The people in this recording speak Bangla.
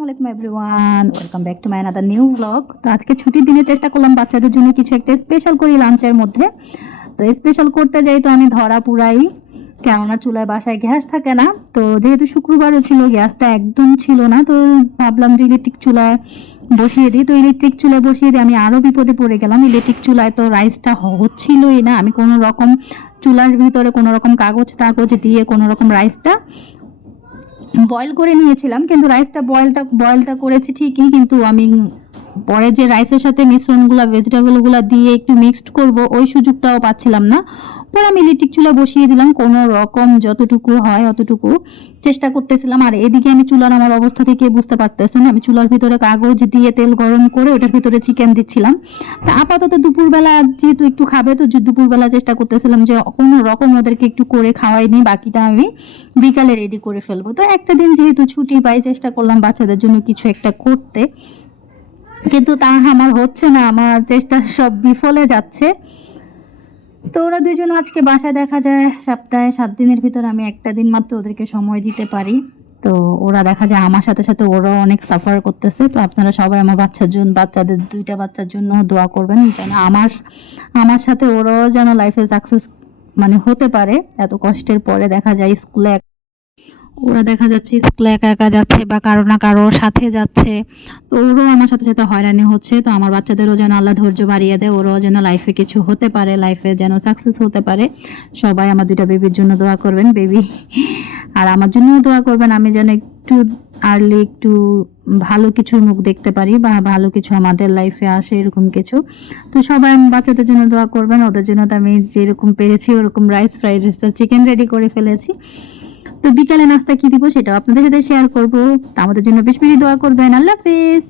আসসালামু আলাইকুম everyone, welcome back to my another new blog. তো আজকে ছুটির দিনে চেষ্টা করলাম বাচ্চাদের জন্য কিছু একটা স্পেশাল করি লাঞ্চের মধ্যে। তো স্পেশাল করতে যাই তো আমি ধরা পুরাই, কেননা চুলায় বাসায় গ্যাস থাকে না। তো যেহেতু শুক্রবারও ছিল, গ্যাসটা একদম ছিল না, তো ভাবলাম যে ইলেকট্রিক চুলায় বসিয়ে দিই। তো ইলেকট্রিক চুলায় বসিয়ে দিয়ে আমি আরও বিপদে পড়ে গেলাম। ইলেকট্রিক চুলায় তো রাইসটা হচ্ছিলই না। আমি কোনো রকম চুলার ভিতরে কোনো রকম কাগজ টাগজ দিয়ে কোনো রকম রাইসটা বয়েল করে নিয়েছিলাম, কিন্তু রাইসটা বয়েলটা করেছি ঠিকই, কিন্তু আমি পরে যে রাইসের সাথে মিশ্রণগুলো ভেজিটেবলগুলো দিয়ে একটু মিক্সড করব ওই সুযোগটাও পাচ্ছিলাম না। পরে আমি ইলেকট্রিক চুলা বসিয়ে দিলাম, কোনো রকম যতটুকু হয় অতটুকু চেষ্টা করতেছিলাম। আর এদিকে আমি চুলার আমার অবস্থা থেকে বুঝতে পারতেছেন, আমি চুলার ভিতরে কাগজ দিয়ে তেল গরম করে ওটার ভিতরে চিকেন দিচ্ছিলাম। তা আপাতত দুপুরবেলা যেহেতু একটু খাবে, তো দুপুরবেলা চেষ্টা করতেছিলাম যে কোনো রকম ওদেরকে একটু করে খাওয়াই নিই, বাকিটা আমি বিকালে রেডি করে ফেলবো। তো একটা দিন যেহেতু ছুটি পাই, চেষ্টা করলাম বাচ্চাদের জন্য কিছু একটা করতে, কিন্তু তা আমার হচ্ছে না, আমার চেষ্টা সব বিফলে যাচ্ছে। তো ওরা দুজন আজকে বাসায়, দেখা যায় সপ্তাহে 7 দিনের ভিতর আমি একটা দিন মাত্র ওদেরকে সময় দিতে পারি। তো ওরা দেখা যায় আমার সাথে সাথে ওরাও অনেক সাফার করতেছে। তো আপনারা সবাই আমার বাচ্চাদের 2টা বাচ্চার জন্য দোয়া করবেন, যেন আমার সাথে ওরাও যেন লাইফে সাকসেস মানে হতে পারে। এত কষ্টের পরে দেখা যায় ওরা দেখা যাচ্ছে স্কুলে একা একা যাচ্ছে বা কারো না কারো সাথে যাচ্ছে, তো ওরাও আমার সাথে সাথে হয়রানি হচ্ছে। তো আমার বাচ্চাদেরও যেন আল্লাহ ধৈর্য বাড়িয়ে দেয়, ওরাও যেন লাইফে কিছু হতে পারে, লাইফে যেন সাকসেস হতে পারে। সবাই আমার 2টা বেবির জন্য দোয়া করবেন, বেবি আর আমার জন্যও দোয়া করবেন, আমি যেন একটু আর্লি একটু ভালো কিছুর মুখ দেখতে পারি বা ভালো কিছু আমাদের লাইফে আসে, এরকম কিছু। তো সবাই বাচ্চাদের জন্য দোয়া করবেন। ওদের জন্য তো আমি যেরকম পেরেছি ওরকম ফ্রাইড রাইস চিকেন রেডি করে ফেলেছি। তো বিকালে নাস্তা কি দিব সেটাও আপনাদের সাথে শেয়ার করবো। তো আমাদের জন্য বেশ বেশি দোয়া করবেন। আল্লাহ হাফেজ।